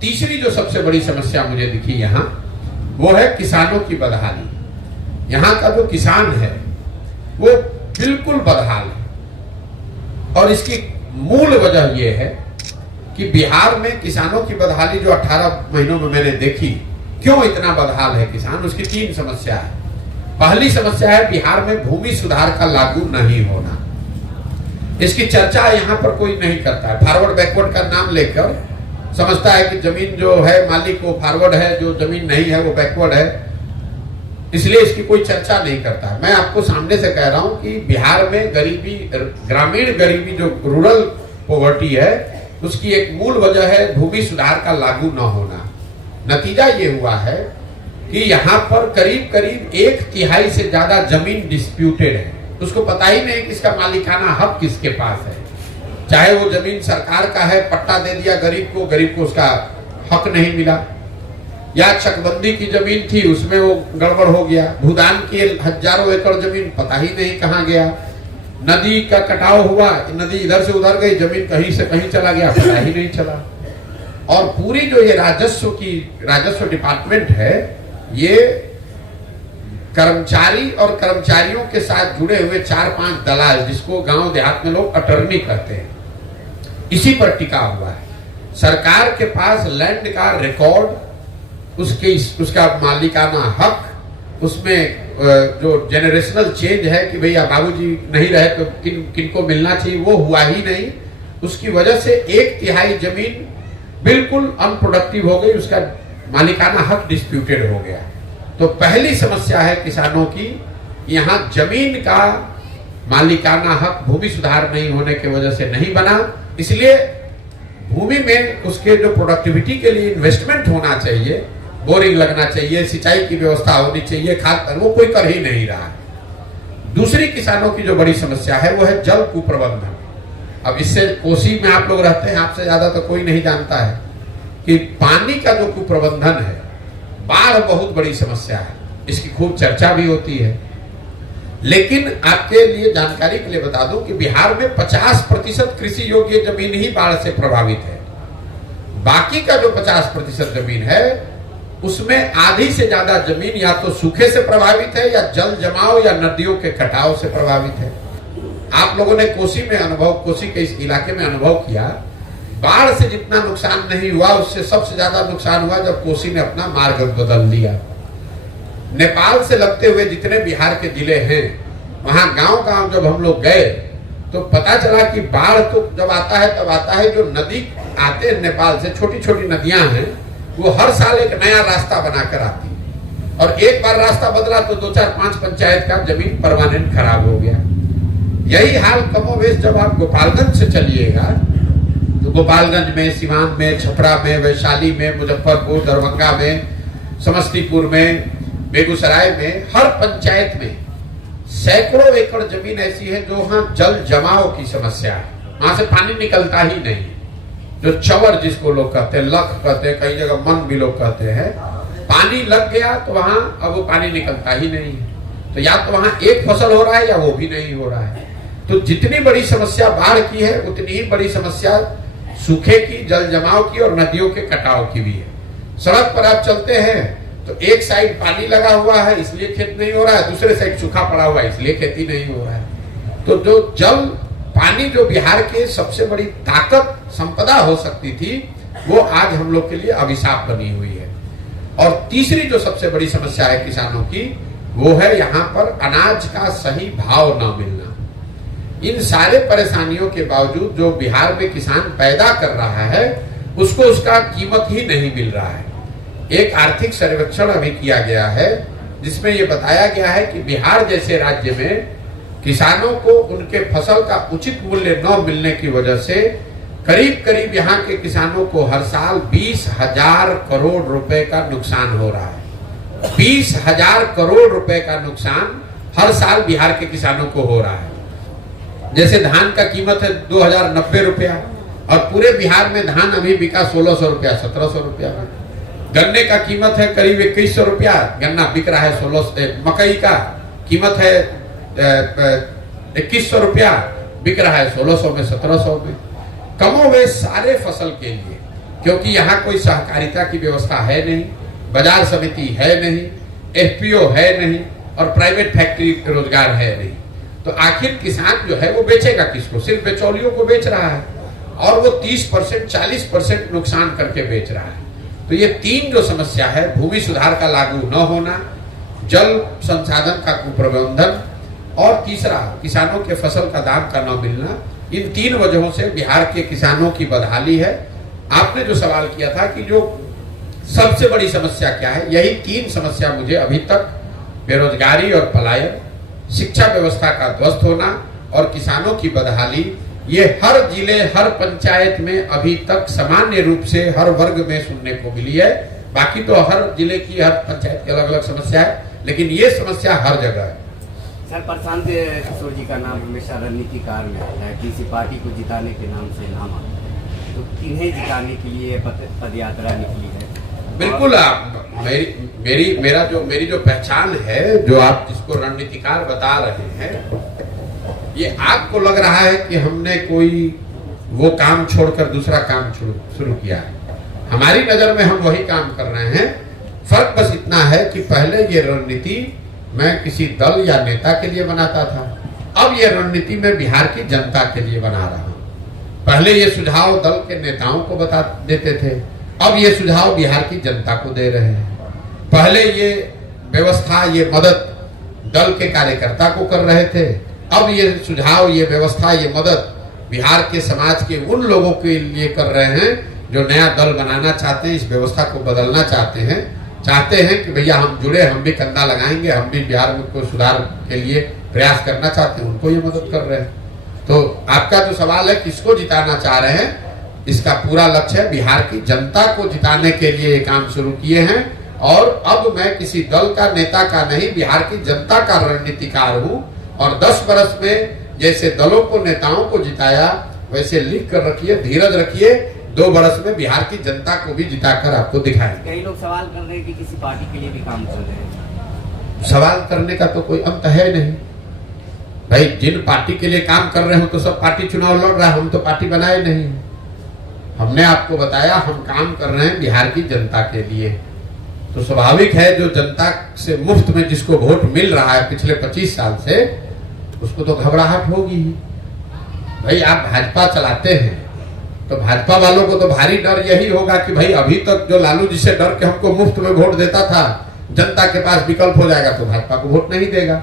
तीसरी जो सबसे बड़ी समस्या मुझे दिखी यहाँ, वो है किसानों की बदहाली। यहाँ का जो किसान है वो बिल्कुल बदहाल है, और इसकी मूल वजह यह है कि बिहार में किसानों की बदहाली जो 18 महीनों में मैंने देखी, क्यों इतना बदहाल है किसान, उसकी 3 समस्या है। पहली समस्या है बिहार में भूमि सुधार का लागू नहीं होना। इसकी चर्चा यहाँ पर कोई नहीं करता है। फॉरवर्ड बैकवर्ड का नाम लेकर समझता है कि जमीन जो है मालिक वो फॉरवर्ड है, जो जमीन नहीं है वो बैकवर्ड है, इसलिए इसकी कोई चर्चा नहीं करता है। मैं आपको सामने से कह रहा हूं कि बिहार में गरीबी, ग्रामीण गरीबी जो रूरल पॉवर्टी है, उसकी एक मूल वजह है भूमि सुधार का लागू न होना। नतीजा ये हुआ है कि यहाँ पर करीब करीब 1/3 से ज्यादा जमीन डिस्प्यूटेड है। उसको पता ही नहीं कि इसका मालिकाना हक किसके पास है। चाहे वो जमीन सरकार का है, पट्टा दे दिया गरीब को उसका हक नहीं मिला, या चकबंदी की जमीन थी उसमें वो गड़बड़ हो गया, भूदान की हजारों एकड़ जमीन पता ही नहीं कहाँ गया, नदी का कटाव हुआ, नदी इधर से उधर गई, जमीन कहीं से कहीं चला गया, पता ही नहीं चला। और पूरी जो ये राजस्व डिपार्टमेंट है, ये कर्मचारी और कर्मचारियों के साथ जुड़े हुए 4-5 दलाल, जिसको गांव देहात में लोग अटर्नी कहते हैं, इसी पर टिका हुआ है। सरकार के पास लैंड का रिकॉर्ड, उसका मालिकाना हक, उसमें जो जेनरेशनल चेंज है कि भैया बाबूजी नहीं रहे तो किनको मिलना चाहिए, वो हुआ ही नहीं। उसकी वजह से 1/3 जमीन बिल्कुल अनप्रोडक्टिव हो गई, उसका मालिकाना हक डिस्प्यूटेड हो गया। तो पहली समस्या है किसानों की, यहाँ जमीन का मालिकाना हक भूमि सुधार नहीं होने की वजह से नहीं बना, इसलिए भूमि में उसके जो प्रोडक्टिविटी के लिए इन्वेस्टमेंट होना चाहिए, बोरिंग लगना चाहिए, सिंचाई की व्यवस्था होनी चाहिए, खाद, वो कोई कर ही नहीं रहा है। दूसरी किसानों की जो बड़ी समस्या है वो है जल कुप्रबंधन। अब इससे कोसी में आप लोग रहते हैं, आपसे ज्यादा तो कोई नहीं जानता है कि पानी का जो कुप्रबंधन है, बाढ़ बहुत बड़ी समस्या है, इसकी खूब चर्चा भी होती है। लेकिन आपके लिए जानकारी के लिए बता दूं कि बिहार में 50% कृषि योग्य जमीन ही बाढ़ से प्रभावित है। बाकी का जो 50% जमीन है, उसमें आधी से ज्यादा जमीन या तो सूखे से प्रभावित है, या जल जमाव या नदियों के कटाव से प्रभावित है। आप लोगों ने कोसी के इस इलाके में अनुभव किया, बाढ़ से जितना नुकसान नहीं हुआ, उससे सबसे ज्यादा नुकसान हुआ जब कोसी ने अपना मार्ग बदल दिया। नेपाल से लगते हुए जितने बिहार के जिले हैं, वहां गांव जब हम लोग गए तो पता चला कि बाढ़ तो जब आता है तब आता है, जो नदी आते हैं नेपाल से, छोटी छोटी नदियां हैं, वो हर साल एक नया रास्ता बनाकर आती है, और एक बार रास्ता बदला तो 2-4-5 पंचायत का जमीन परमानेंट खराब हो गया। यही हाल कमोवेश जब आप गोपालगंज से चलिएगा, तो गोपालगंज में, सिवान में, छपरा में, वैशाली में, मुजफ्फरपुर, दरभंगा में, समस्तीपुर में, बेगूसराय में, हर पंचायत में सैकड़ों एकड़ जमीन ऐसी है जो वहां जल जमाव की समस्या है, वहां से पानी निकलता ही नहीं। जो चवर जिसको लोग कहते हैं, लख कहते हैं, कई जगह मन भी लोग कहते हैं, पानी लग गया तो वहां अब वो पानी निकलता ही नहीं है। तो या तो वहां एक फसल हो रहा है या वो भी नहीं हो रहा है। तो जितनी बड़ी समस्या बाढ़ की है, उतनी ही बड़ी समस्या सूखे की, जल जमाव की और नदियों के कटाव की भी है। सड़क पर आप चलते हैं तो एक साइड पानी लगा हुआ है इसलिए खेत नहीं हो रहा है, दूसरे साइड सूखा पड़ा हुआ है इसलिए खेती नहीं हो रहा है। तो जो जल पानी जो बिहार के सबसे बड़ी ताकत संपदा हो सकती थी, वो आज हम लोग के लिए अभिशाप बनी हुई है। और तीसरी जो सबसे बड़ी समस्या है किसानों की, वो है यहाँ पर अनाज का सही भाव न मिलना। इन सारे परेशानियों के बावजूद जो बिहार में किसान पैदा कर रहा है, उसको उसका कीमत ही नहीं मिल रहा है। एक आर्थिक सर्वेक्षण अभी किया गया है, जिसमें यह बताया गया है कि बिहार जैसे राज्य में किसानों को उनके फसल का उचित मूल्य न मिलने की वजह से करीब करीब यहाँ के किसानों को हर साल 20,000 करोड़ रुपए का नुकसान हो रहा है। 20,000 करोड़ रुपए का नुकसान हर साल बिहार के किसानों को हो रहा है। जैसे धान का कीमत है 2,090 रुपया, और पूरे बिहार में धान अभी बिका 1,600 रुपया, 1,700 रुपया में। गन्ने का कीमत है करीब 2,100 रुपया, गन्ना बिक रहा है 1600। मकई का कीमत है 2,100 रुपया, बिक रहा है 1,600 में, 1,700 में। कमोवेश सारे फसल के लिए क्योंकि यहाँ कोई सहकारिता की व्यवस्था है नहीं, बाजार समिति है नहीं, एफपीओ है नहीं और प्राइवेट फैक्ट्री रोजगार है नहीं। तो आखिर किसान जो है वो बेचेगा किसको? सिर्फ बिचौलियों को बेच रहा है और वो 30% 40% नुकसान करके बेच रहा है। तो ये तीन जो समस्या है, भूमि सुधार का लागू न होना, जल संसाधन का कुप्रबंधन और तीसरा किसानों के फसल का दाम का न मिलना, इन तीन वजहों से बिहार के किसानों की बदहाली है। आपने जो सवाल किया था कि जो सबसे बड़ी समस्या क्या है, यही तीन समस्या मुझे अभी तक, बेरोजगारी और पलायन, शिक्षा व्यवस्था का ध्वस्त होना और किसानों की बदहाली, ये हर जिले हर पंचायत में अभी तक सामान्य रूप से हर वर्ग में सुनने को मिली है। बाकी तो हर जिले की हर पंचायत की अलग अलग समस्या है, लेकिन ये समस्या हर जगह है। सर, प्रशांत किशोर जी का नाम हमेशा रणनीतिकार में आता है, किसी पार्टी को जिताने के नाम से नाम आता है, तो किन्हें जिताने के लिए पद यात्रा निकली है? बिल्कुल, आप मेरी जो पहचान है, जो आप जिसको रणनीतिकार बता रहे हैं, ये आपको लग रहा है कि हमने कोई वो काम छोड़कर दूसरा काम शुरू किया है। हमारी नजर में हम वही काम कर रहे हैं। फर्क बस इतना है कि पहले ये रणनीति मैं किसी दल या नेता के लिए बनाता था, अब ये रणनीति मैं बिहार की जनता के लिए बना रहा हूं। पहले ये सुझाव दल के नेताओं को बता देते थे, अब ये सुझाव बिहार की जनता को दे रहे हैं। पहले ये व्यवस्था, ये मदद दल के कार्यकर्ता को कर रहे थे, अब ये सुझाव, ये व्यवस्था, ये मदद बिहार के समाज के उन लोगों के लिए कर रहे हैं जो नया दल बनाना चाहते हैं, इस व्यवस्था को बदलना चाहते हैं कि भैया हम जुड़े, हम भी कंधा लगाएंगे, हम भी बिहार में कोई सुधार के लिए प्रयास करना चाहते हैं, उनको ये मदद कर रहे हैं। तो आपका जो सवाल है किसको जिताना चाह रहे हैं, इसका पूरा लक्ष्य है बिहार की जनता को जिताने के लिए ये काम शुरू किए हैं। और अब मैं किसी दल का नेता का नहीं, बिहार की जनता का रणनीतिकार हूँ। और 10 बरस में जैसे दलों को, नेताओं को जिताया, वैसे लिख कर रखिए, धीरज रखिए, 2 बरस में बिहार की जनता को भी जिताकर आपको दिखाएंगे। कई लोग सवाल कर रहे हैं कि किसी पार्टी के लिए भी काम कर रहे हैं। सवाल करने का तो कोई अंत है नहीं भाई। जिन पार्टी के लिए काम कर रहे हो तो सब पार्टी चुनाव लड़ रहा है, हम तो पार्टी बनाए नहीं। हमने आपको बताया हम काम कर रहे हैं बिहार की जनता के लिए। तो स्वाभाविक है जो जनता से मुफ्त में जिसको वोट मिल रहा है पिछले 25 साल से, उसको तो घबराहट होगी ही। भाई आप भाजपा चलाते हैं तो भाजपा वालों को तो भारी डर यही होगा कि भाई अभी तक जो लालू जी से डर के हमको मुफ्त में वोट देता था, जनता के पास विकल्प हो जाएगा तो भाजपा को वोट नहीं देगा।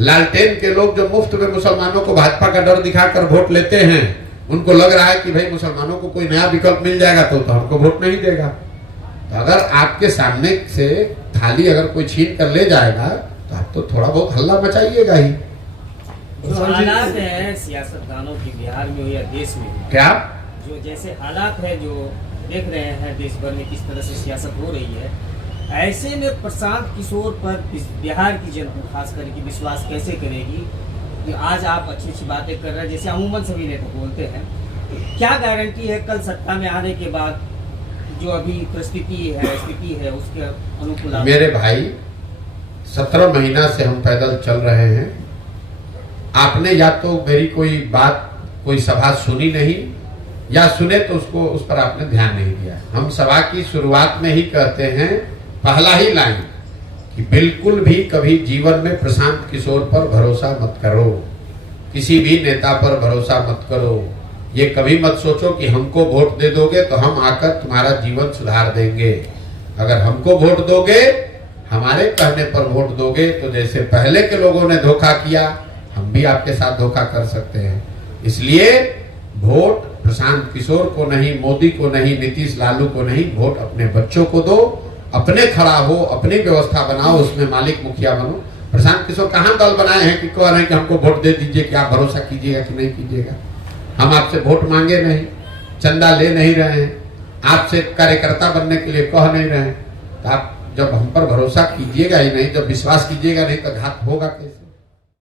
लालटेन के लोग जो मुफ्त में मुसलमानों को भाजपा का डर दिखाकर वोट लेते हैं, उनको लग रहा है कि भाई मुसलमानों को कोई नया विकल्प मिल जाएगा तो हमको वोट नहीं देगा। तो अगर आपके सामने से थाली अगर कोई छीन कर ले जाएगा तो आप तो थोड़ा बहुत हल्ला मचाइएगा ही। जो हालात है सियासतदानों की बिहार में हो या देश में, क्या जो जैसे हालात है जो देख रहे हैं देश भर में किस तरह से सियासत हो रही है, ऐसे में प्रशांत किशोर पर बिहार की जनता खास करके विश्वास कैसे करेगी कि आज आप अच्छी अच्छी बातें कर रहे हैं जैसे अमूमन सभी नेता बोलते हैं? क्या गारंटी है कल सत्ता में आने के बाद जो अभी स्थिति है उसके अनुकूल? मेरे भाई 17 महीना से हम पैदल चल रहे हैं। आपने या तो मेरी कोई बात, कोई सभा सुनी नहीं, या सुने तो उसको उस पर आपने ध्यान नहीं दिया। हम सभा की शुरुआत में ही कहते हैं, पहला ही लाइन, कि बिल्कुल भी कभी जीवन में प्रशांत किशोर पर भरोसा मत करो, किसी भी नेता पर भरोसा मत करो। ये कभी मत सोचो कि हमको वोट दे दोगे तो हम आकर तुम्हारा जीवन सुधार देंगे। अगर हमको वोट दोगे, हमारे कहने पर वोट दोगे, तो जैसे पहले के लोगों ने धोखा किया, हम भी आपके साथ धोखा कर सकते हैं। इसलिए वोट प्रशांत किशोर को नहीं, मोदी को नहीं, नीतीश लालू को नहीं, वोट अपने बच्चों को दो, अपने खड़ा हो, अपनी व्यवस्था बनाओ, उसमें मालिक मुखिया बनो। प्रशांत किशोर कहाँ दल बनाए हैं कि कह रहे हैं कि हमको वोट दे दीजिए, कि आप भरोसा कीजिएगा कि नहीं कीजिएगा। हम आपसे वोट मांगे नहीं, चंदा ले नहीं रहे हैं, आपसे कार्यकर्ता बनने के लिए कह नहीं रहे हैं। तो आप जब हम पर भरोसा कीजिएगा ही नहीं, जब विश्वास कीजिएगा नहीं, तो घात होगा कैसे?